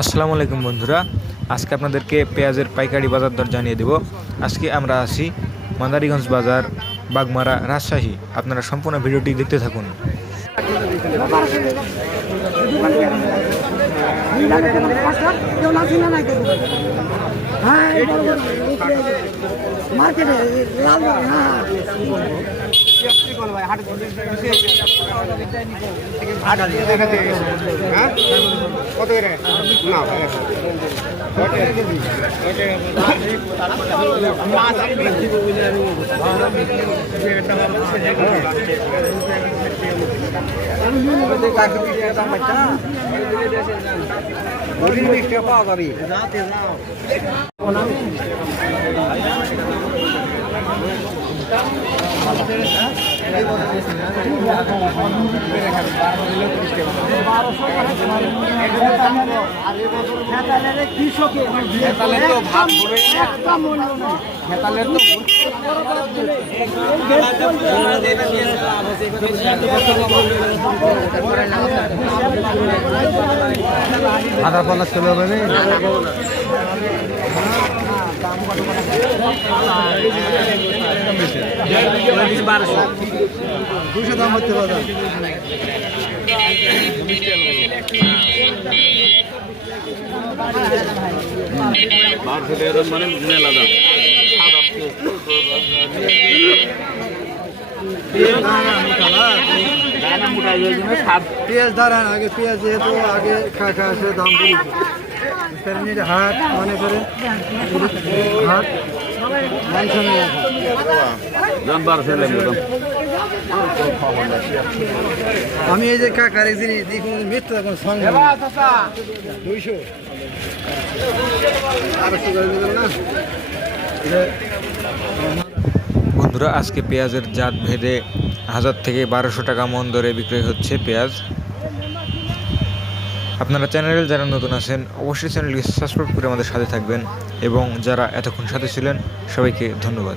আসসালামু আলাইকুম বন্ধুরা, আজকে আপনাদেরকে পেঁয়াজের পাইকারি বাজার দর জানিয়ে দেব। আজকে আমরা আছি মাদারীগঞ্জ বাজার, বাগমারা, রাজশাহী। আপনারা সম্পূর্ণ ভিডিওটি দেখতে থাকুন। আধা পাল্লা চলে হবে দুশো দাম হচ্ছে বাজার। মানে মেলা দাম পেঁয়াজ দাঁড়ান আগে, পেঁয়াজ যেহেতু আগে খায় সে দাম বলেছে হাট মনে করে হাট আমি এই যে কাকার এক জিনিস দেখুন মিথ্যা এখন সঙ্গে 200 না। বন্ধুরা, আজকে পেঁয়াজের জাত ভেদে 1000 থেকে 1200 টাকা মন দরে বিক্রয় হচ্ছে পেঁয়াজ। আপনারা চ্যানেলে যারা নতুন আছেন অবশ্যই চ্যানেলটি সাবস্ক্রাইব করে আমাদের সাথে থাকবেন, এবং যারা এতক্ষণ সাথে ছিলেন সবাইকে ধন্যবাদ।